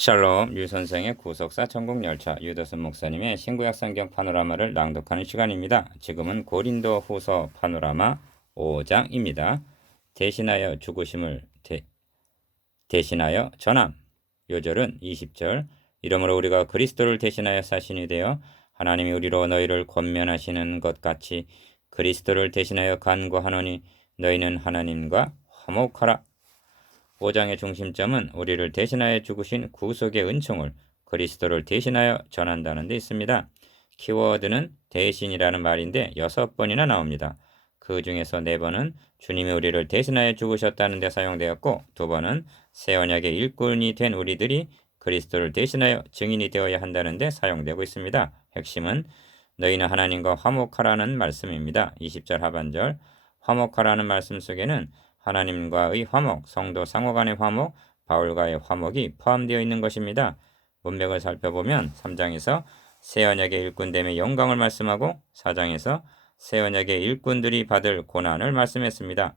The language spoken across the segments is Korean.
샬롬 유선생의 구속사 천국열차 유도선 목사님의 신구약 성경 파노라마를 낭독하는 시간입니다. 지금은 고린도 후서 파노라마 5장입니다. 대신하여 죽으심을 대신하여 전함. 요절은 20절. 이러므로 우리가 그리스도를 대신하여 사신이 되어 하나님이 우리로 너희를 권면하시는 것 같이 그리스도를 대신하여 간구하노니 너희는 하나님과 화목하라. 5장의 중심점은 우리를 대신하여 죽으신 구속의 은총을 그리스도를 대신하여 전한다는 데 있습니다. 키워드는 대신이라는 말인데 6번이나 나옵니다. 그 중에서 4번은 주님이 우리를 대신하여 죽으셨다는 데 사용되었고 2번은 새 언약의 일꾼이 된 우리들이 그리스도를 대신하여 증인이 되어야 한다는 데 사용되고 있습니다. 핵심은 너희는 하나님과 화목하라는 말씀입니다. 20절 하반절 화목하라는 말씀 속에는 하나님과의 화목, 성도 상호간의 화목, 바울과의 화목이 포함되어 있는 것입니다. 문맥을 살펴보면 3장에서 새 언약의 일꾼됨의 영광을 말씀하고 4장에서 새 언약의 일꾼들이 받을 고난을 말씀했습니다.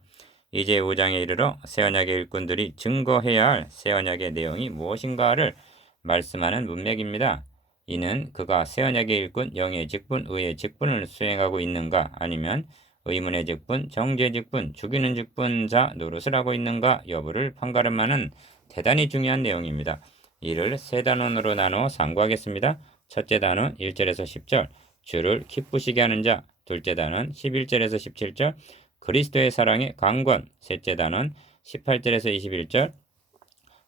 이제 5장에 이르러 새 언약의 일꾼들이 증거해야 할 새 언약의 내용이 무엇인가를 말씀하는 문맥입니다. 이는 그가 새 언약의 일꾼, 영의 직분, 의의 직분을 수행하고 있는가 아니면 의문의 직분, 정죄 직분, 죽이는 직분자 노릇을 하고 있는가 여부를 판가름하는 대단히 중요한 내용입니다. 이를 세 단원으로 나누어 상고하겠습니다. 첫째 단원 1절에서 10절 주를 기쁘시게 하는 자, 둘째 단원 11절에서 17절 그리스도의 사랑의 강권, 셋째 단원 18절에서 21절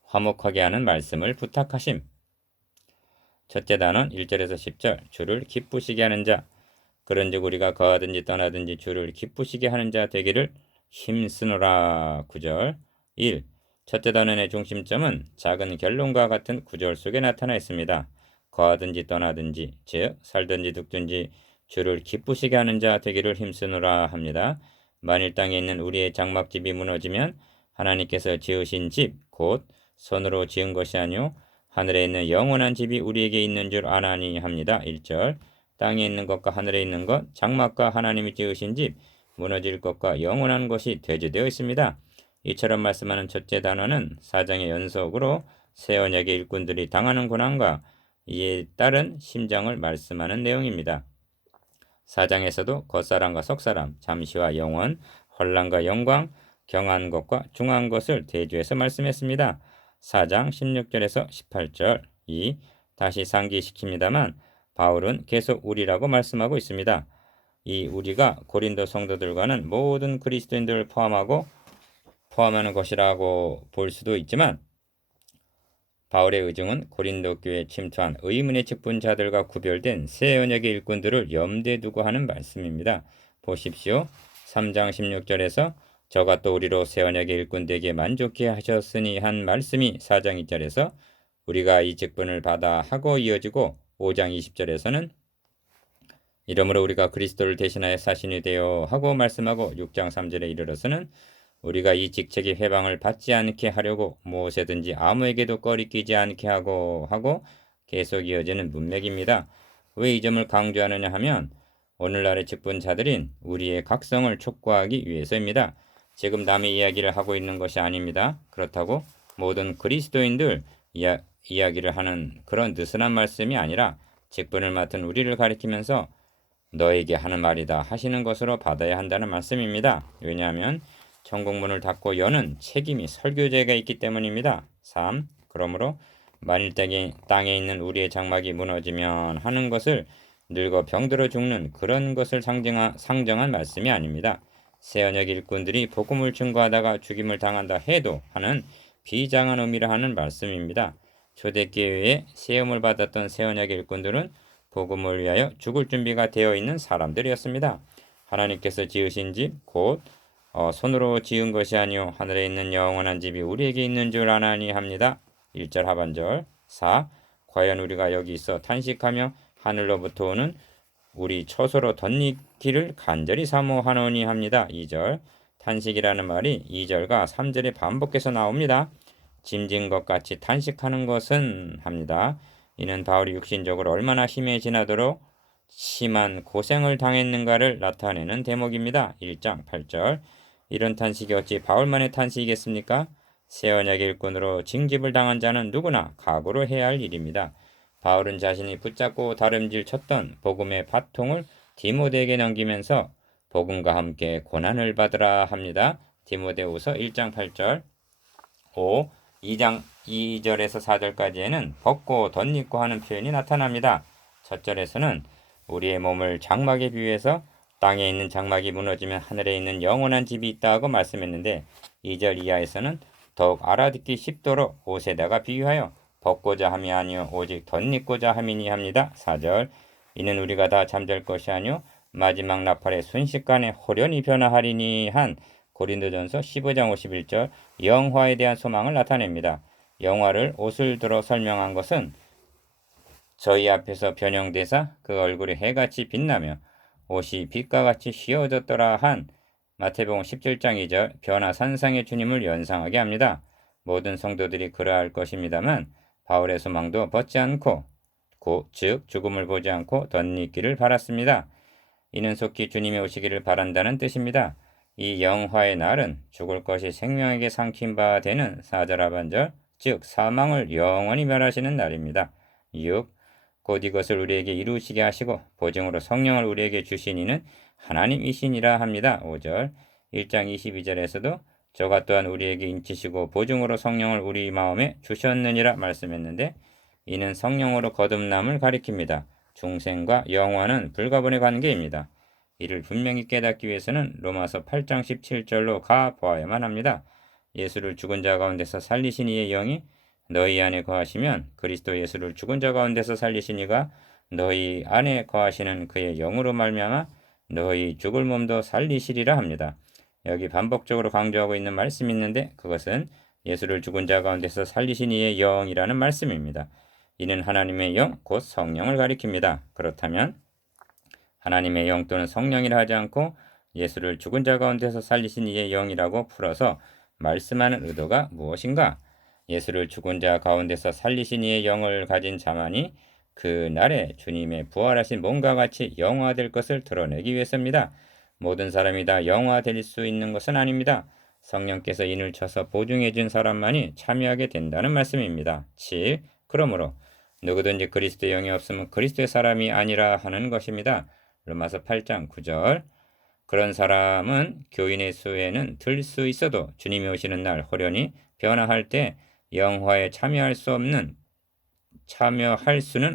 화목하게 하는 말씀을 부탁하심. 첫째 단원 1절에서 10절 주를 기쁘시게 하는 자, 그런즉 우리가 거하든지 떠나든지 주를 기쁘시게 하는 자 되기를 힘쓰노라. 9절 1. 첫째 단원의 중심점은 작은 결론과 같은 구절 속에 나타나 있습니다. 거하든지 떠나든지 즉 살든지 죽든지 주를 기쁘시게 하는 자 되기를 힘쓰노라 합니다. 만일 땅에 있는 우리의 장막집이 무너지면 하나님께서 지으신 집 곧 손으로 지은 것이 아니오 하늘에 있는 영원한 집이 우리에게 있는 줄 아나니 합니다. 1절 땅에 있는 것과 하늘에 있는 것, 장막과 하나님이 지으신 집, 무너질 것과 영원한 것이 대조되어 있습니다. 이처럼 말씀하는 첫째 단어는 4장의 연속으로 새 언약의 일꾼들이 당하는 고난과 이에 따른 심정을 말씀하는 내용입니다. 4장에서도 겉사람과 속사람, 잠시와 영원, 혼란과 영광, 경한 것과 중한 것을 대조해서 말씀했습니다. 4장 16절에서 18절 2. 다시 상기시킵니다만 바울은 계속 우리라고 말씀하고 있습니다. 이 우리가 고린도 성도들과는 모든 그리스도인들을 포함하는 것이라고 볼 수도 있지만 바울의 의중은 고린도 교회에 침투한 의문의 직분자들과 구별된 새 언약의 일꾼들을 염두에 두고 하는 말씀입니다. 보십시오. 3장 16절에서 저가 또 우리로 새 언약의 일꾼 되게 만족해 하셨으니 한 말씀이 4장 2절에서 우리가 이 직분을 받아 하고 이어지고 5장 20절에서는 이러므로 우리가 그리스도를 대신하여 사신이 되어 하고 말씀하고 6장 3절에 이르러서는 우리가 이 직책의 회방을 받지 않게 하려고 무엇이든지 아무에게도 꺼리끼지 않게 하고 계속 이어지는 문맥입니다. 왜 이 점을 강조하느냐 하면 오늘날의 직분자들인 우리의 각성을 촉구하기 위해서입니다. 지금 남의 이야기를 하고 있는 것이 아닙니다. 그렇다고 모든 그리스도인들 이야기를 하는 그런 느슨한 말씀이 아니라 직분을 맡은 우리를 가리키면서 너에게 하는 말이다 하시는 것으로 받아야 한다는 말씀입니다. 왜냐하면 천국문을 닫고 여는 책임이 설교자가 있기 때문입니다. 3. 그러므로 만일 땅에 있는 우리의 장막이 무너지면 하는 것을 늙어 병들어 죽는 그런 것을 상정한 말씀이 아닙니다. 새 언약 일꾼들이 복음을 증거하다가 죽임을 당한다 해도 하는 비장한 의미를 하는 말씀입니다. 초대교회에 세움을 받았던 새 언약 일꾼들은 복음을 위하여 죽을 준비가 되어 있는 사람들이었습니다. 하나님께서 지으신 집 곧 손으로 지은 것이 아니오 하늘에 있는 영원한 집이 우리에게 있는 줄 아나니 합니다. 1절 하반절 4. 과연 우리가 여기 있어 탄식하며 하늘로부터 오는 우리 처소로 덧니기를 간절히 사모하노니 합니다. 2절 탄식이라는 말이 2절과 3절에 반복해서 나옵니다. 짐진 것 같이 탄식하는 것은 합니다. 이는 바울이 육신적으로 얼마나 힘에 지나도록 심한 고생을 당했는가를 나타내는 대목입니다. 1장 8절 이런 탄식이 어찌 바울만의 탄식이겠습니까? 새 언약 일꾼으로 징집을 당한 자는 누구나 각오로 해야 할 일입니다. 바울은 자신이 붙잡고 다름질 쳤던 복음의 바통을 디모데에게 넘기면서 복음과 함께 고난을 받으라 합니다. 디모데후서 1장 8절 2장 2절에서 4절까지에는 벗고 덧입고 하는 표현이 나타납니다. 첫 절에서는 우리의 몸을 장막에 비유해서 땅에 있는 장막이 무너지면 하늘에 있는 영원한 집이 있다고 말씀했는데 2절 이하에서는 더욱 알아듣기 쉽도록 옷에다가 비유하여 벗고자 함이 아니요 오직 덧입고자 함이니 합니다. 4절 이는 우리가 다 잠잘 것이 아니요 마지막 나팔의 순식간에 호련히 변화하리니 한 고린도전서 15장 51절 영화에 대한 소망을 나타냅니다. 영화를 옷을 들어 설명한 것은 저희 앞에서 변형되사 그 얼굴이 해같이 빛나며 옷이 빛과 같이 휘어졌더라 한 마태복음 17장 2절 변화 산상의 주님을 연상하게 합니다. 모든 성도들이 그러할 것입니다만 바울의 소망도 벗지 않고 즉 죽음을 보지 않고 덧입기를 바랐습니다. 이는 속히 주님이 오시기를 바란다는 뜻입니다. 이 영화의 날은 죽을 것이 생명에게 삼킨 바 되는 사절 하반절 즉 사망을 영원히 멸하시는 날입니다. 6. 곧 이것을 우리에게 이루시게 하시고 보증으로 성령을 우리에게 주신 이는 하나님이시니라 합니다. 5절 1장 22절에서도 저가 또한 우리에게 인치시고 보증으로 성령을 우리 마음에 주셨느니라 말씀했는데 이는 성령으로 거듭남을 가리킵니다. 중생과 영화는 불가분의 관계입니다. 이를 분명히 깨닫기 위해서는 로마서 8장 17절로 가 보아야만 합니다. 예수를 죽은 자 가운데서 살리신 이의 영이 너희 안에 거하시면 그리스도 예수를 죽은 자 가운데서 살리신 이가 너희 안에 거하시는 그의 영으로 말미암아 너희 죽을 몸도 살리시리라 합니다. 여기 반복적으로 강조하고 있는 말씀이 있는데 그것은 예수를 죽은 자 가운데서 살리신 이의 영이라는 말씀입니다. 이는 하나님의 영, 곧 성령을 가리킵니다. 그렇다면 하나님의 영 또는 성령이라 하지 않고 예수를 죽은 자 가운데서 살리신 이의 영이라고 풀어서 말씀하는 의도가 무엇인가? 예수를 죽은 자 가운데서 살리신 이의 영을 가진 자만이 그 날에 주님의 부활하신 몸과 같이 영화될 것을 드러내기 위해서입니다. 모든 사람이 다 영화될 수 있는 것은 아닙니다. 성령께서 인을 쳐서 보증해 준 사람만이 참여하게 된다는 말씀입니다. 7. 그러므로 누구든지 그리스도의 영이 없으면 그리스도의 사람이 아니라 하는 것입니다. 로마서 8장 9절 그런 사람은 교인의 수에는 들 수 있어도 주님이 오시는 날 호련히 변화할 때 영화에 참여할 수는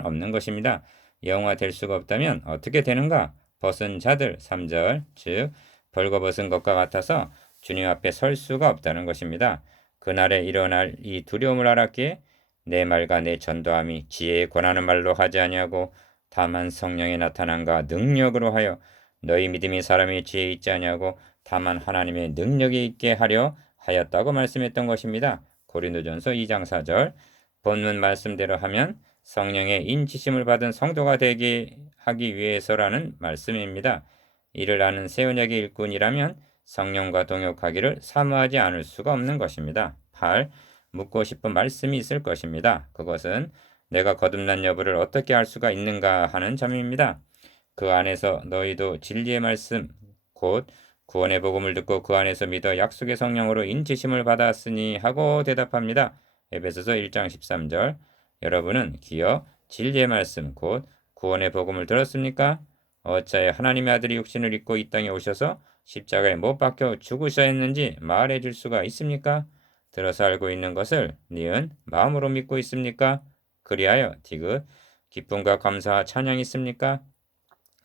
없는 것입니다. 영화될 수가 없다면 어떻게 되는가? 벗은 자들 3절 즉 벌거벗은 것과 같아서 주님 앞에 설 수가 없다는 것입니다. 그날에 일어날 이 두려움을 알았기에 내 말과 내 전도함이 지혜에 권하는 말로 하지 아니하고 다만 성령의 나타남과 능력으로 하여 너희 믿음이 사람의 지혜에 있지 아니하고 다만 하나님의 능력이 있게 하려 하였다고 말씀했던 것입니다. 고린도전서 2장 4절 본문 말씀대로 하면 성령의 인치심을 받은 성도가 되게 하기 위해서라는 말씀입니다. 이를 아는 새 언약의 일꾼이라면 성령과 동역하기를 사모하지 않을 수가 없는 것입니다. 8. 묻고 싶은 말씀이 있을 것입니다. 그것은 내가 거듭난 여부를 어떻게 알 수가 있는가 하는 점입니다. 그 안에서 너희도 진리의 말씀 곧 구원의 복음을 듣고 그 안에서 믿어 약속의 성령으로 인치심을 받았으니 하고 대답합니다. 에베소서 1장 13절 여러분은 기어 진리의 말씀 곧 구원의 복음을 들었습니까? 어찌하여 하나님의 아들이 육신을 입고 이 땅에 오셔서 십자가에 못 박혀 죽으셔야 했는지 말해 줄 수가 있습니까? 들어서 알고 있는 것을 니은 마음으로 믿고 있습니까? 그리하여 디귿 기쁨과 감사와 찬양이 있습니까?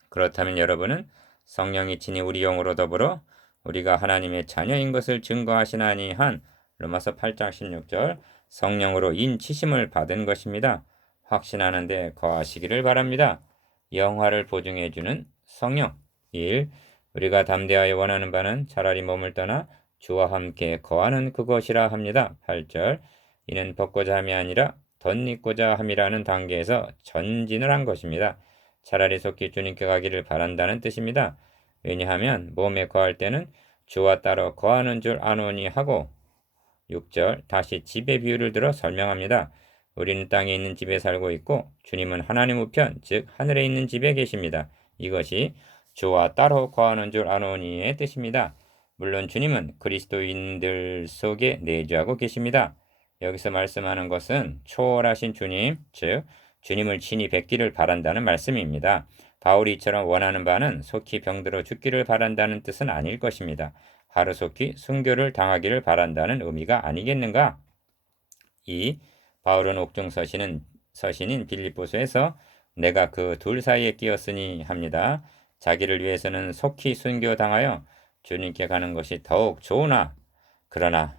그렇다면 여러분은 성령이 친히 우리 영으로 더불어 우리가 하나님의 자녀인 것을 증거하시나니 한 로마서 8장 16절 성령으로 인치심을 받은 것입니다. 확신하는데 거하시기를 바랍니다. 영화를 보증해 주는 성령 1. 우리가 담대하여 원하는 바는 차라리 몸을 떠나 주와 함께 거하는 그것이라 합니다. 8절 이는 벗고자 함이 아니라 덧입고자 함이라는 단계에서 전진을 한 것입니다. 차라리 속히 주님께 가기를 바란다는 뜻입니다. 왜냐하면 몸에 거할 때는 주와 따로 거하는 줄 아노니 하고 6절 다시 집의 비유를 들어 설명합니다. 우리는 땅에 있는 집에 살고 있고 주님은 하나님 우편 즉 하늘에 있는 집에 계십니다. 이것이 주와 따로 거하는 줄 아노니의 뜻입니다. 물론 주님은 그리스도인들 속에 내주하고 계십니다. 여기서 말씀하는 것은 초월하신 주님, 즉 주님을 친히 뵙기를 바란다는 말씀입니다. 바울이 이처럼 원하는 바는 속히 병들어 죽기를 바란다는 뜻은 아닐 것입니다. 하루속히 순교를 당하기를 바란다는 의미가 아니겠는가? 2. 바울은 옥중 서신인 빌립보서에서 내가 그 둘 사이에 끼었으니 합니다. 자기를 위해서는 속히 순교당하여 주님께 가는 것이 더욱 좋으나 그러나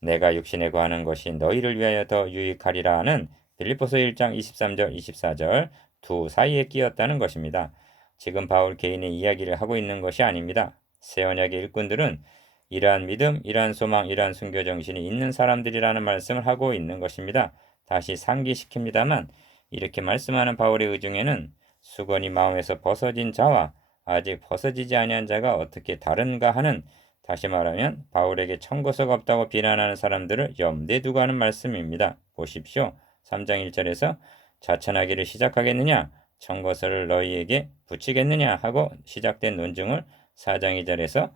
내가 육신에 거하는 것이 너희를 위하여 더 유익하리라 하는 빌립보서 1장 23절 24절 두 사이에 끼었다는 것입니다. 지금 바울 개인의 이야기를 하고 있는 것이 아닙니다. 새 언약의 일꾼들은 이러한 믿음, 이러한 소망, 이러한 순교 정신이 있는 사람들이라는 말씀을 하고 있는 것입니다. 다시 상기시킵니다만 이렇게 말씀하는 바울의 의중에는 수건이 마음에서 벗어진 자와 아직 벗어지지 아니한 자가 어떻게 다른가 하는, 다시 말하면 바울에게 청거서가 없다고 비난하는 사람들을 염두에 두고 하는 말씀입니다. 보십시오. 3장 1절에서 자천하기를 시작하겠느냐, 청거서를 너희에게 붙이겠느냐 하고 시작된 논증을 4장 2절에서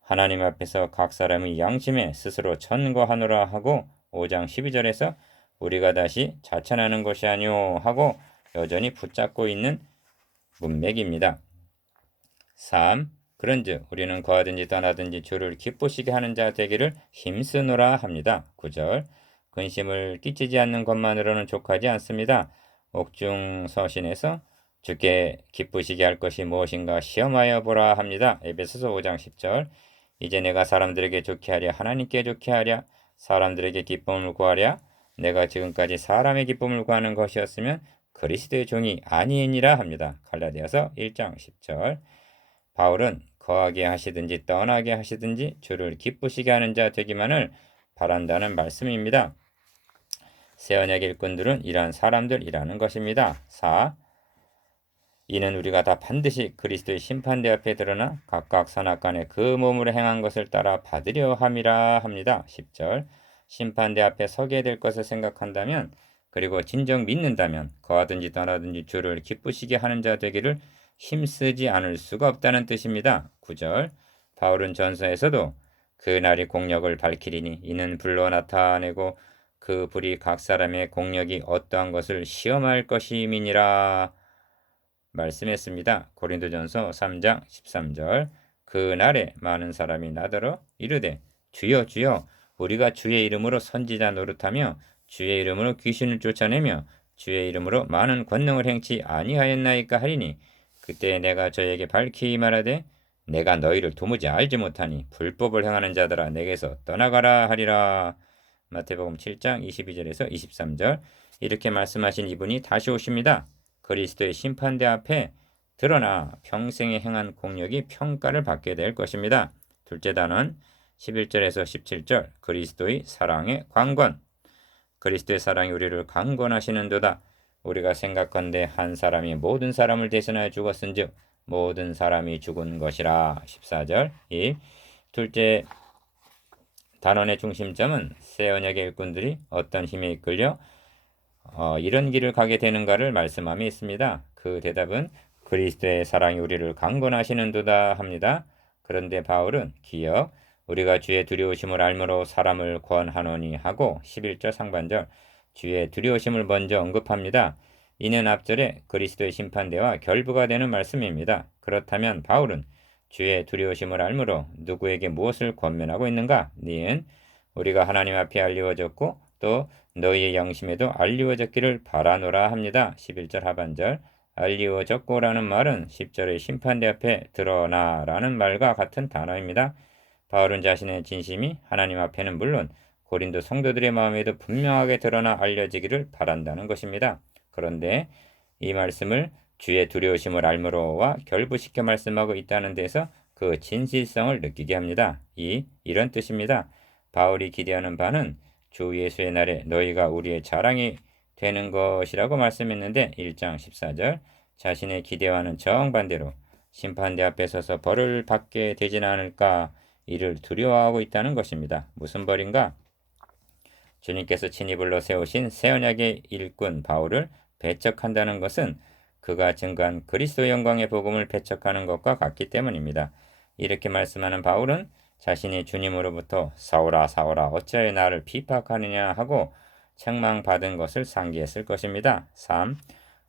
하나님 앞에서 각 사람의 양심에 스스로 천거하노라 하고 5장 12절에서 우리가 다시 자천하는 것이 아니오 하고 여전히 붙잡고 있는 문맥입니다. 3. 그런즉 우리는 거하든지 떠나든지 주를 기쁘시게 하는 자 되기를 힘쓰노라 합니다. 9절 근심을 끼치지 않는 것만으로는 족하지 않습니다. 옥중 서신에서 주께 기쁘시게 할 것이 무엇인가 시험하여 보라 합니다. 에베소서 5장 10절 이제 내가 사람들에게 좋게 하랴 하나님께 좋게 하랴 사람들에게 기쁨을 구하랴 내가 지금까지 사람의 기쁨을 구하는 것이었으면 그리스도의 종이 아니니라 합니다. 갈라디아서 1장 10절 바울은 거하게 하시든지 떠나게 하시든지 주를 기쁘시게 하는 자 되기만을 바란다는 말씀입니다. 새 언약 일꾼들은 이러한 사람들이라는 것입니다. 4. 이는 우리가 다 반드시 그리스도의 심판대 앞에 드러나 각각 선악간에 그 몸으로 행한 것을 따라 받으려 함이라 합니다. 10절 심판대 앞에 서게 될 것을 생각한다면 그리고 진정 믿는다면 거하든지 떠나든지 주를 기쁘시게 하는 자 되기를 힘쓰지 않을 수가 없다는 뜻입니다. 9절 바울은 전서에서도 그 날이 공력을 밝히리니 이는 불로 나타내고 그 불이 각 사람의 공력이 어떠한 것을 시험할 것임이니라 말씀했습니다. 고린도전서 3장 13절 그 날에 많은 사람이 나더러 이르되 주여 주여 우리가 주의 이름으로 선지자 노릇하며 주의 이름으로 귀신을 쫓아내며 주의 이름으로 많은 권능을 행치 아니하였나이까 하리니 그때 내가 저에게 밝히 말하되 내가 너희를 도무지 알지 못하니 불법을 행하는 자들아 내게서 떠나가라 하리라. 마태복음 7장 22절에서 23절 이렇게 말씀하신 이분이 다시 오십니다. 그리스도의 심판대 앞에 드러나 평생에 행한 공력이 평가를 받게 될 것입니다. 둘째 단원 11절에서 17절 그리스도의 사랑의 강권 그리스도의 사랑이 우리를 강권하시는도다. 우리가 생각건대 한 사람이 모든 사람을 대신하여 죽었은즉 모든 사람이 죽은 것이라. 14절 2. 둘째 단원의 중심점은 새 언약의 일꾼들이 어떤 힘에 이끌려 이런 길을 가게 되는가를 말씀함에 있습니다. 그 대답은 그리스도의 사랑이 우리를 강권하시는도다 합니다. 그런데 바울은 기억 우리가 주의 두려우심을 알므로 사람을 권하노니 하고 11절 상반절 주의 두려우심을 먼저 언급합니다. 이는 앞절에 그리스도의 심판대와 결부가 되는 말씀입니다. 그렇다면 바울은 주의 두려우심을 알므로 누구에게 무엇을 권면하고 있는가? 니은 우리가 하나님 앞에 알리워졌고 또 너희의 영심에도 알리워졌기를 바라노라 합니다. 11절 하반절 알리워졌고라는 말은 10절의 심판대 앞에 드러나라는 말과 같은 단어입니다. 바울은 자신의 진심이 하나님 앞에는 물론 고린도 성도들의 마음에도 분명하게 드러나 알려지기를 바란다는 것입니다. 그런데 이 말씀을 주의 두려우심을 알므로와 결부시켜 말씀하고 있다는 데서 그 진실성을 느끼게 합니다. 이런 뜻입니다. 바울이 기대하는 바는 주 예수의 날에 너희가 우리의 자랑이 되는 것이라고 말씀했는데 1장 14절 자신의 기대와는 정반대로 심판대 앞에 서서 벌을 받게 되지는 않을까 이를 두려워하고 있다는 것입니다. 무슨 벌인가? 주님께서 친히 불러 세우신 새 언약의 일꾼 바울을 배척한다는 것은 그가 증거한 그리스도 영광의 복음을 배척하는 것과 같기 때문입니다. 이렇게 말씀하는 바울은 자신이 주님으로부터 사울아 사울아 어찌하여 나를 비박하느냐 하고 책망받은 것을 상기했을 것입니다. 3.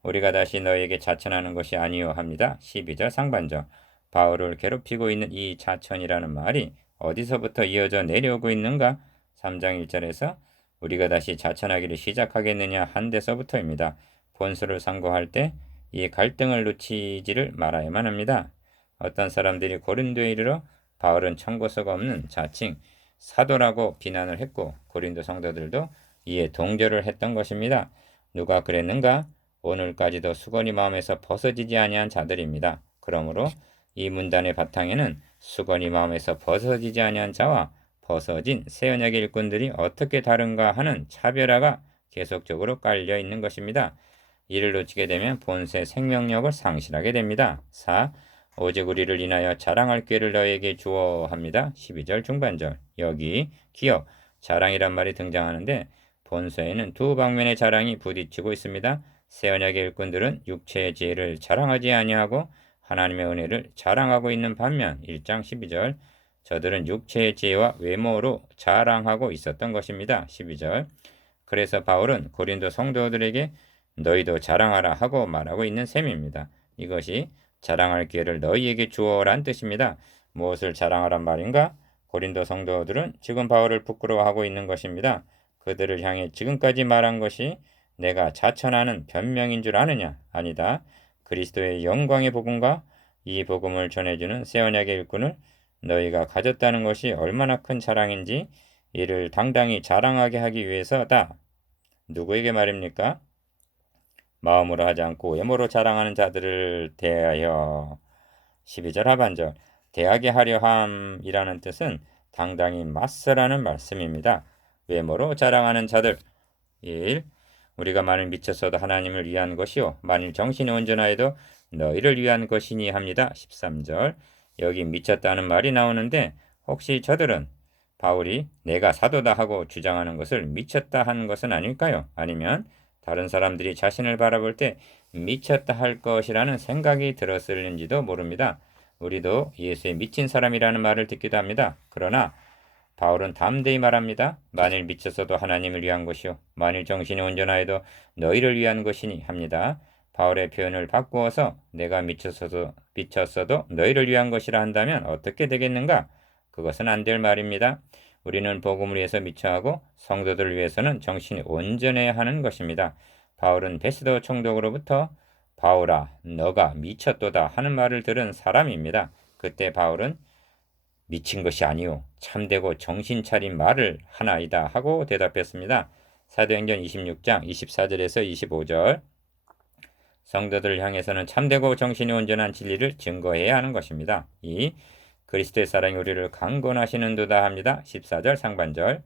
우리가 다시 너에게 자천하는 것이 아니요 합니다. 12절 상반절. 바울을 괴롭히고 있는 이 자천이라는 말이 어디서부터 이어져 내려오고 있는가? 3장 1절에서 우리가 다시 자천하기를 시작하겠느냐 한 데서부터입니다. 본수를 상고할 때 이 갈등을 놓치지를 말아야만 합니다. 어떤 사람들이 고린도에 이르러 바울은 청고서가 없는 자칭 사도라고 비난을 했고 고린도 성도들도 이에 동조를 했던 것입니다. 누가 그랬는가? 오늘까지도 수건이 마음에서 벗어지지 아니한 자들입니다. 그러므로 이 문단의 바탕에는 수건이 마음에서 벗어지지 아니한 자와 벗어진 새 언약의 일꾼들이 어떻게 다른가 하는 차별화가 계속적으로 깔려 있는 것입니다. 이를 놓치게 되면 본세 생명력을 상실하게 됩니다. 4. 오직 우리를 인하여 자랑할 기회를 너에게 주어 합니다. 12절 중반절. 여기 기억, 자랑이란 말이 등장하는데 본서에는 두 방면의 자랑이 부딪히고 있습니다. 새 언약의 일꾼들은 육체의 지혜를 자랑하지 아니하고 하나님의 은혜를 자랑하고 있는 반면 1장 12절 저들은 육체의 지혜와 외모로 자랑하고 있었던 것입니다. 12절. 그래서 바울은 고린도 성도들에게 너희도 자랑하라 하고 말하고 있는 셈입니다. 이것이 자랑할 기회를 너희에게 주어란 뜻입니다. 무엇을 자랑하란 말인가? 고린도 성도들은 지금 바울을 부끄러워하고 있는 것입니다. 그들을 향해 지금까지 말한 것이 내가 자천하는 변명인 줄 아느냐? 아니다. 그리스도의 영광의 복음과 이 복음을 전해주는 새 언약의 일꾼을 너희가 가졌다는 것이 얼마나 큰 자랑인지 이를 당당히 자랑하게 하기 위해서다. 누구에게 말입니까? 마음으로 하지 않고 외모로 자랑하는 자들을 대하여 12절 하반절 대하게 하려 함이라는 뜻은 당당히 맞서라는 말씀입니다. 외모로 자랑하는 자들 1. 우리가 만일 미쳤어도 하나님을 위한 것이요 만일 정신이 온전하여도 너희를 위한 것이니 합니다. 13절 여기 미쳤다는 말이 나오는데 혹시 저들은 바울이 내가 사도다 하고 주장하는 것을 미쳤다 하는 것은 아닐까요? 아니면 다른 사람들이 자신을 바라볼 때 미쳤다 할 것이라는 생각이 들었을는지도 모릅니다. 우리도 예수에 미친 사람이라는 말을 듣기도 합니다. 그러나 바울은 담대히 말합니다. 만일 미쳤어도 하나님을 위한 것이요 만일 정신이 온전하여도 너희를 위한 것이니 합니다. 바울의 표현을 바꾸어서 내가 미쳤어도 너희를 위한 것이라 한다면 어떻게 되겠는가? 그것은 안 될 말입니다. 우리는 복음을 위해서 미쳐하고 성도들을 위해서는 정신이 온전해야 하는 것입니다. 바울은 베스도 총독으로부터 바울아 너가 미쳤도다 하는 말을 들은 사람입니다. 그때 바울은 미친 것이 아니오 참되고 정신 차린 말을 하나이다 하고 대답했습니다. 사도행전 26장 24절에서 25절 성도들을 향해서는 참되고 정신이 온전한 진리를 증거해야 하는 것입니다. 2. 그리스도의 사랑이 우리를 강권하시는도다 합니다. 14절 상반절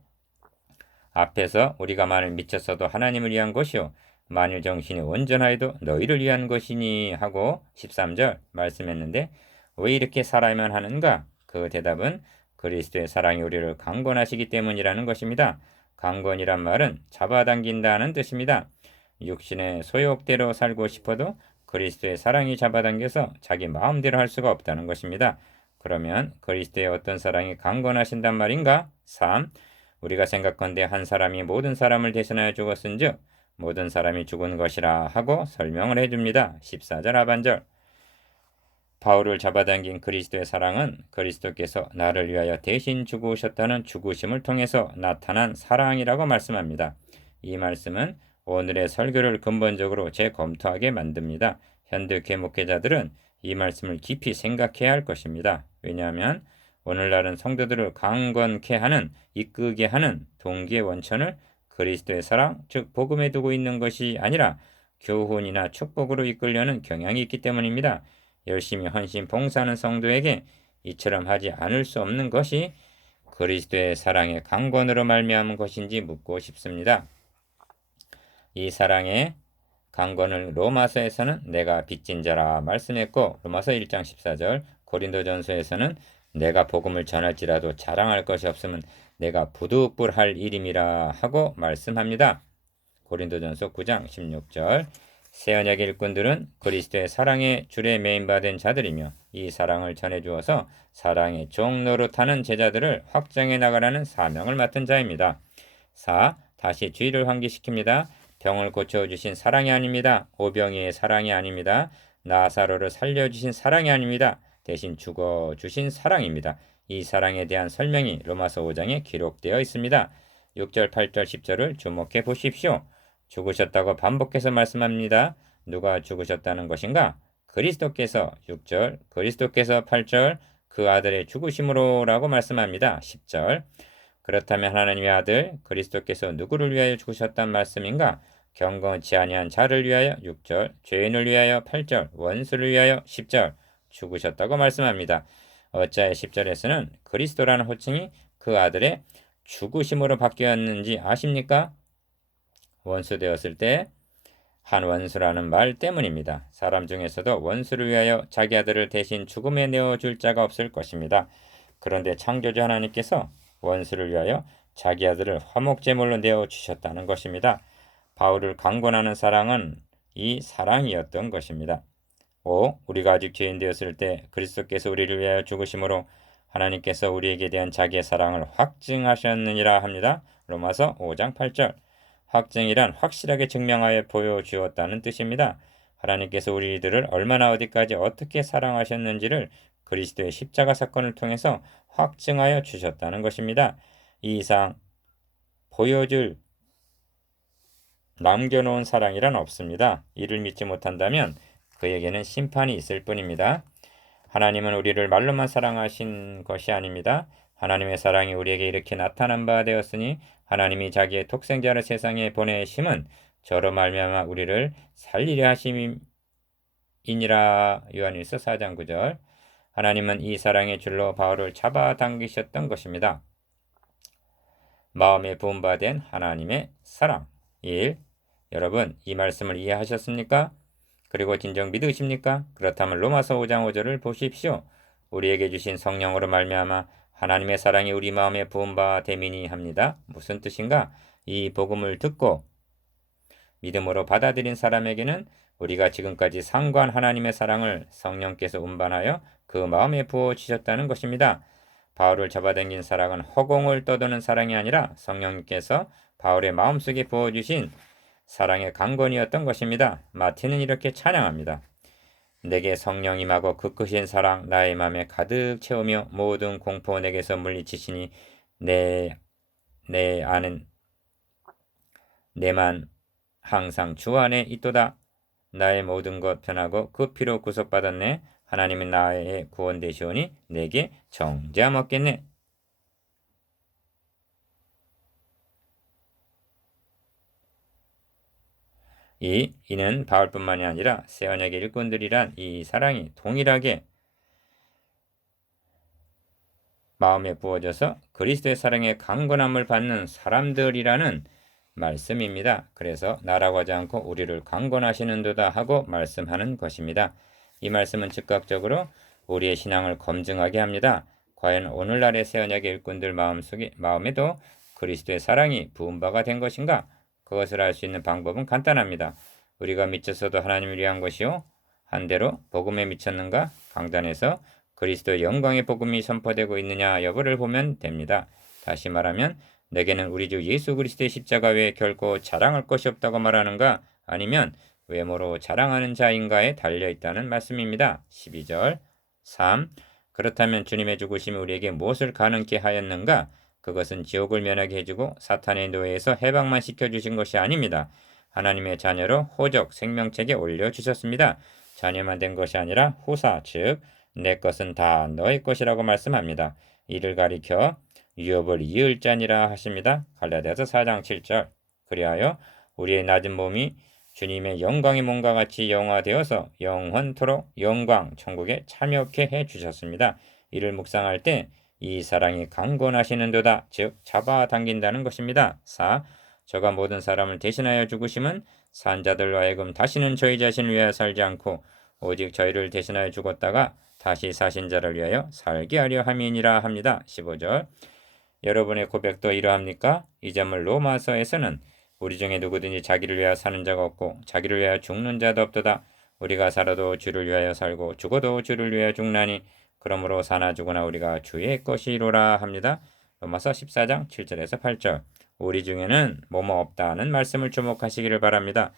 앞에서 우리가 만일 미쳤어도 하나님을 위한 것이요 만일 정신이 온전하여도 너희를 위한 것이니 하고 13절 말씀했는데 왜 이렇게 살아야만 하는가? 그 대답은 그리스도의 사랑이 우리를 강권하시기 때문이라는 것입니다. 강권이란 말은 잡아당긴다는 뜻입니다. 육신의 소욕대로 살고 싶어도 그리스도의 사랑이 잡아당겨서 자기 마음대로 할 수가 없다는 것입니다. 그러면 그리스도의 어떤 사랑이 강권하신단 말인가? 3. 우리가 생각건대 한 사람이 모든 사람을 대신하여 죽었은즉 모든 사람이 죽은 것이라 하고 설명을 해줍니다. 14절 하반절 바울을 잡아당긴 그리스도의 사랑은 그리스도께서 나를 위하여 대신 죽으셨다는 죽으심을 통해서 나타난 사랑이라고 말씀합니다. 이 말씀은 오늘의 설교를 근본적으로 재검토하게 만듭니다. 현대 목회자들은 이 말씀을 깊이 생각해야 할 것입니다. 왜냐하면 오늘날은 성도들을 강건케 하는, 이끄게 하는 동기의 원천을 그리스도의 사랑, 즉 복음에 두고 있는 것이 아니라 교훈이나 축복으로 이끌려는 경향이 있기 때문입니다. 열심히 헌신 봉사하는 성도에게 이처럼 하지 않을 수 없는 것이 그리스도의 사랑의 강권으로 말미암은 것인지 묻고 싶습니다. 이 사랑의 강권을 로마서에서는 내가 빚진 자라 말씀했고 로마서 1장 14절 고린도전서에서는 내가 복음을 전할지라도 자랑할 것이 없으면 내가 부득불할 일임이라 하고 말씀합니다. 고린도전서 9장 16절 새 언약의 일꾼들은 그리스도의 사랑의 줄에 매인받은 자들이며 이 사랑을 전해주어서 사랑의 종 노릇하는 제자들을 확장해 나가라는 사명을 맡은 자입니다. 4. 다시 주의를 환기시킵니다. 병을 고쳐주신 사랑이 아닙니다. 오병이의 사랑이 아닙니다. 나사로를 살려주신 사랑이 아닙니다. 대신 죽어주신 사랑입니다. 이 사랑에 대한 설명이 로마서 5장에 기록되어 있습니다. 6절, 8절, 10절을 주목해 보십시오. 죽으셨다고 반복해서 말씀합니다. 누가 죽으셨다는 것인가? 그리스도께서 6절, 그리스도께서 8절, 그 아들의 죽으심으로 라고 말씀합니다. 10절. 그렇다면 하나님의 아들 그리스도께서 누구를 위하여 죽으셨단 말씀인가? 경건치 아니한 자를 위하여 6절, 죄인을 위하여 8절, 원수를 위하여 10절 죽으셨다고 말씀합니다. 어찌하여 10절에서는 그리스도라는 호칭이 그 아들의 죽으심으로 바뀌었는지 아십니까? 원수 되었을 때 한 원수라는 말 때문입니다. 사람 중에서도 원수를 위하여 자기 아들을 대신 죽음에 내어줄 자가 없을 것입니다. 그런데 창조주 하나님께서 원수를 위하여 자기 아들을 화목제물로 내어주셨다는 것입니다. 바울을 강권하는 사랑은 이 사랑이었던 것입니다. 5. 우리가 아직 죄인 되었을 때 그리스도께서 우리를 위하여 죽으심으로 하나님께서 우리에게 대한 자기의 사랑을 확증하셨느니라 합니다. 로마서 5장 8절. 확증이란 확실하게 증명하여 보여주었다는 뜻입니다. 하나님께서 우리들을 얼마나 어디까지 어떻게 사랑하셨는지를 그리스도의 십자가 사건을 통해서 확증하여 주셨다는 것입니다. 이 이상 보여줄 남겨놓은 사랑이란 없습니다. 이를 믿지 못한다면 그에게는 심판이 있을 뿐입니다. 하나님은 우리를 말로만 사랑하신 것이 아닙니다. 하나님의 사랑이 우리에게 이렇게 나타난 바 되었으니 하나님이 자기의 독생자를 세상에 보내심은 저로 말미암아 우리를 살리려 하심이니라. 요한일서 4장 9절. 하나님은 이 사랑의 줄로 바울을 잡아당기셨던 것입니다. 마음에 부음받은 하나님의 사랑. 1. 여러분 이 말씀을 이해하셨습니까? 그리고 진정 믿으십니까? 그렇다면 로마서 5장 5절을 보십시오. 우리에게 주신 성령으로 말미암아 하나님의 사랑이 우리 마음에 부은 바 되미니 합니다. 무슨 뜻인가? 이 복음을 듣고 믿음으로 받아들인 사람에게는 우리가 지금까지 상고한 하나님의 사랑을 성령께서 운반하여 그 마음에 부어 주셨다는 것입니다. 바울을 잡아당긴 사랑은 허공을 떠도는 사랑이 아니라 성령님께서 바울의 마음속에 부어주신 사랑의 강건이었던 것입니다. 마틴은 이렇게 찬양합니다. 내게 성령 임하고 그 크신 사랑 나의 맘에 가득 채우며 모든 공포 내게서 물리치시니 내 안은 내만 항상 주 안에 있도다. 나의 모든 것 편하고 그 피로 구속받았네. 하나님은 나의 구원 되시오니 내게 정죄함 없겠네. 이는 바울뿐만이 아니라 새 언약의 일꾼들이란 이 사랑이 동일하게 마음에 부어져서 그리스도의 사랑의 강건함을 받는 사람들이라는 말씀입니다. 그래서 나라고 하지 않고 우리를 강건하시는도다 하고 말씀하는 것입니다. 이 말씀은 즉각적으로 우리의 신앙을 검증하게 합니다. 과연 오늘날의 새 언약의 일꾼들 마음에도 그리스도의 사랑이 부은 바가 된 것인가? 그것을 알 수 있는 방법은 간단합니다. 우리가 미쳤어도 하나님을 위한 것이요 한대로 복음에 미쳤는가? 강단에서 그리스도의 영광의 복음이 선포되고 있느냐 여부를 보면 됩니다. 다시 말하면 내게는 우리 주 예수 그리스도의 십자가 외에 결코 자랑할 것이 없다고 말하는가? 아니면 외모로 자랑하는 자인가에 달려있다는 말씀입니다. 12절 3. 그렇다면 주님의 죽으심이 우리에게 무엇을 가능케 하였는가? 그것은 지옥을 면하게 해주고 사탄의 노예에서 해방만 시켜주신 것이 아닙니다. 하나님의 자녀로 호적 생명책에 올려주셨습니다. 자녀만 된 것이 아니라 후사 즉 내 것은 다 너의 것이라고 말씀합니다. 이를 가리켜 유업을 이을 자니라 하십니다. 갈라디아서 4장 7절. 그리하여 우리의 낮은 몸이 주님의 영광의 몸과 같이 영화되어서 영원토록 영광 천국에 참여케 해주셨습니다. 이를 묵상할 때 이 사랑이 강건하시는도다 즉 잡아당긴다는 것입니다. 4. 저가 모든 사람을 대신하여 죽으심은 산자들로 하여금 다시는 저희 자신을 위하여 살지 않고 오직 저희를 대신하여 죽었다가 다시 사신 자를 위하여 살게 하려 함이니라 합니다. 15절. 여러분의 고백도 이러합니까? 이 점을 로마서에서는 우리 중에 누구든지 자기를 위하여 사는 자가 없고 자기를 위하여 죽는 자도 없도다. 우리가 살아도 주를 위하여 살고 죽어도 주를 위하여 죽나니 그러므로 사나 죽으나 우리가 주의 것이로라 합니다. 로마서 14장 7절에서 8절. 우리 중에는 뭐뭐 없다는 말씀을 주목하시기를 바랍니다.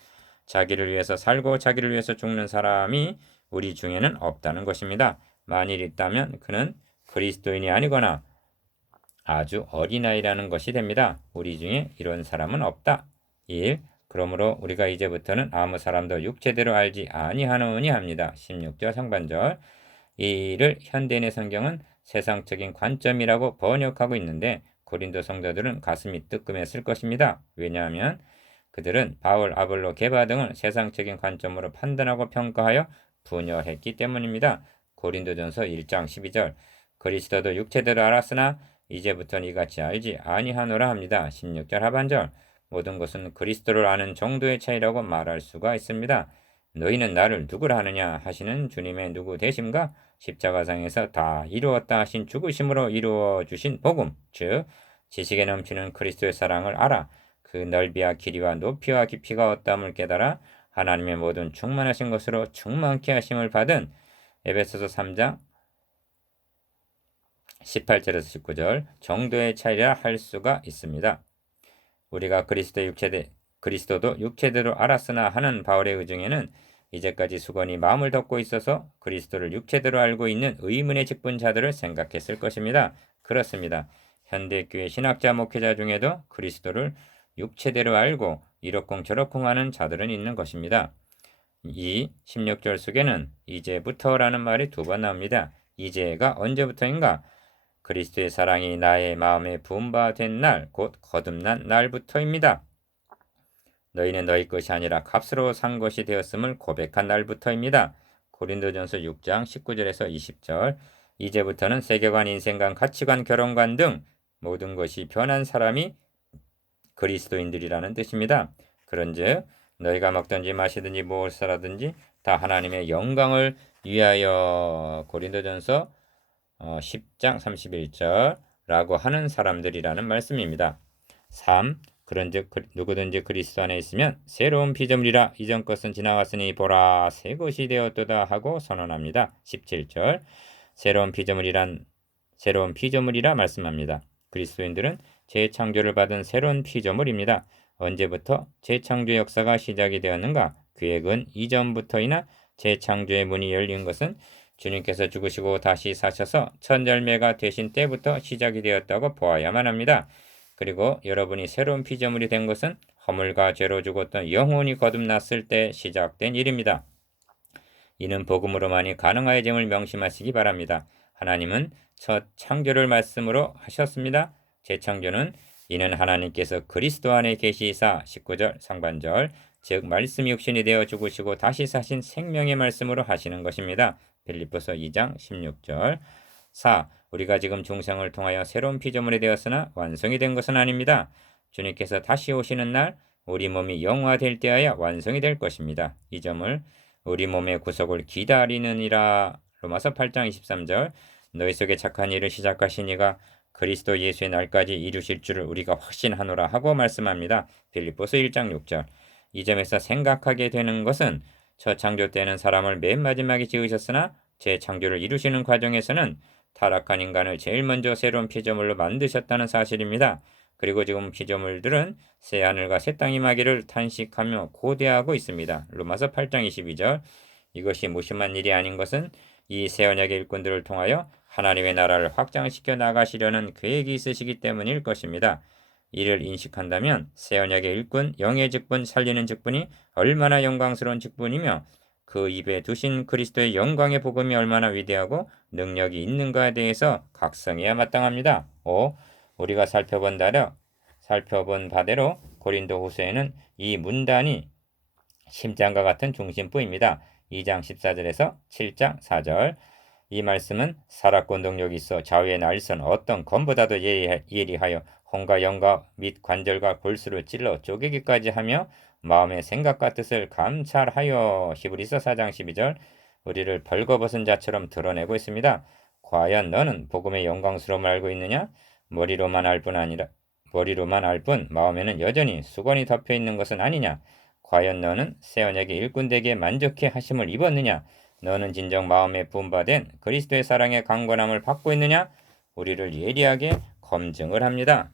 자기를 위해서 살고 자기를 위해서 죽는 사람이 우리 중에는 없다는 것입니다. 만일 있다면 그는 그리스도인이 아니거나 아주 어린아이라는 것이 됩니다. 우리 중에 이런 사람은 없다. 1. 그러므로 우리가 이제부터는 아무 사람도 육체대로 알지 아니하노니 합니다. 16절 상반절. 이를 현대인의 성경은 세상적인 관점이라고 번역하고 있는데 고린도 성도들은 가슴이 뜨끔했을 것입니다. 왜냐하면 그들은 바울, 아볼로, 게바 등을 세상적인 관점으로 판단하고 평가하여 분열했기 때문입니다. 고린도전서 1장 12절. 그리스도도 육체대로 알았으나 이제부터는 이같이 알지 아니하노라 합니다. 16절 하반절. 모든 것은 그리스도를 아는 정도의 차이라고 말할 수가 있습니다. 너희는 나를 누구라 하느냐 하시는 주님의 누구 되심과 십자가상에서 다 이루었다 하신 죽으심으로 이루어 주신 복음, 즉 지식에 넘치는 그리스도의 사랑을 알아 그 넓이와 길이와 높이와 깊이가 어떠함을 깨달아 하나님의 모든 충만하신 것으로 충만케 하심을 받은 에베소서 3장 18절에서 19절 정도의 차이라 할 수가 있습니다. 우리가 그리스도도 육체대로 알았으나 하는 바울의 의중에는 이제까지 수건이 마음을 덮고 있어서 그리스도를 육체대로 알고 있는 의문의 직분자들을 생각했을 것입니다. 그렇습니다. 현대교회 신학자 목회자 중에도 그리스도를 육체대로 알고 이러쿵저러쿵 하는 자들은 있는 것입니다. 이 16절 속에는 이제부터라는 말이 두 번 나옵니다. 이제가 언제부터인가? 그리스도의 사랑이 나의 마음에 부은 바 된 날, 곧 거듭난 날부터입니다. 너희는 너희 것이 아니라 값으로 산 것이 되었음을 고백한 날부터입니다. 고린도전서 6장 19절에서 20절. 이제부터는 세계관, 인생관, 가치관, 결혼관 등 모든 것이 변한 사람이 그리스도인들이라는 뜻입니다. 그런즉 너희가 먹든지 마시든지 무엇을 하든지 다 하나님의 영광을 위하여. 고린도전서 10장 31절라고 하는 사람들이라는 말씀입니다. 3. 그런즉 누구든지 그리스도 안에 있으면 새로운 피조물이라 이전 것은 지나갔으니 보라 새 것이 되었도다 하고 선언합니다. 17절. 새로운 피조물이라 말씀합니다. 그리스도인들은 재창조를 받은 새로운 피조물입니다. 언제부터 재창조 역사가 시작이 되었는가? 구약은 이전부터이나 재창조의 문이 열린 것은 주님께서 죽으시고 다시 사셔서 첫 열매가 되신 때부터 시작이 되었다고 보아야만 합니다. 그리고 여러분이 새로운 피조물이 된 것은 허물과 죄로 죽었던 영혼이 거듭났을 때 시작된 일입니다. 이는 복음으로만이 가능하여짐을 명심하시기 바랍니다. 하나님은 첫 창조를 말씀으로 하셨습니다. 재창조는 이는 하나님께서 그리스도 안에 계시사 19절 상반절 즉 말씀이 육신이 되어 죽으시고 다시 사신 생명의 말씀으로 하시는 것입니다. 빌립보서 2장 16절. 4. 우리가 지금 중생을 통하여 새로운 피조물이 되었으나 완성이 된 것은 아닙니다. 주님께서 다시 오시는 날 우리 몸이 영화될 때하여 완성이 될 것입니다. 이 점을 우리 몸의 구속을 기다리느니라. 로마서 8장 23절. 너희 속에 착한 일을 시작하신 이가 그리스도 예수의 날까지 이루실 줄을 우리가 확신하노라 하고 말씀합니다. 빌립보서 1장 6절. 이 점에서 생각하게 되는 것은 첫 창조 때는 사람을 맨 마지막에 지으셨으나 재창조를 이루시는 과정에서는 타락한 인간을 제일 먼저 새로운 피조물로 만드셨다는 사실입니다. 그리고 지금 피조물들은 새 하늘과 새 땅이 임하기를 탄식하며 고대하고 있습니다. 로마서 8장 22절. 이것이 무심한 일이 아닌 것은 이 새 언약의 일꾼들을 통하여 하나님의 나라를 확장시켜 나가시려는 계획이 있으시기 때문일 것입니다. 이를 인식한다면 새 언약의 일꾼, 영의 직분, 살리는 직분이 얼마나 영광스러운 직분이며 그 입에 두신 그리스도의 영광의 복음이 얼마나 위대하고 능력이 있는가에 대해서 각성해야 마땅합니다. 5. 우리가 살펴본 바대로 고린도 후서에는 이 문단이 심장과 같은 중심부입니다. 2장 14절에서 7장 4절. 이 말씀은 살았고 능력이 있어 좌우의 날선 어떤 검보다도 예리하여 혼과 영과 및 관절과 골수를 찔러 쪼개기까지 하며 마음의 생각과 뜻을 감찰하여. 히브리서 4장 12절. 우리를 벌거벗은 자처럼 드러내고 있습니다. 과연 너는 복음의 영광스러움을 알고 있느냐? 머리로만 알 뿐 아니라 머리로만 알 뿐 마음에는 여전히 수건이 덮여 있는 것은 아니냐? 과연 너는 새 언약의 일꾼되기에 만족해 하심을 입었느냐? 너는 진정 마음에 부음받은 그리스도의 사랑의 강건함을 받고 있느냐? 우리를 예리하게 검증을 합니다.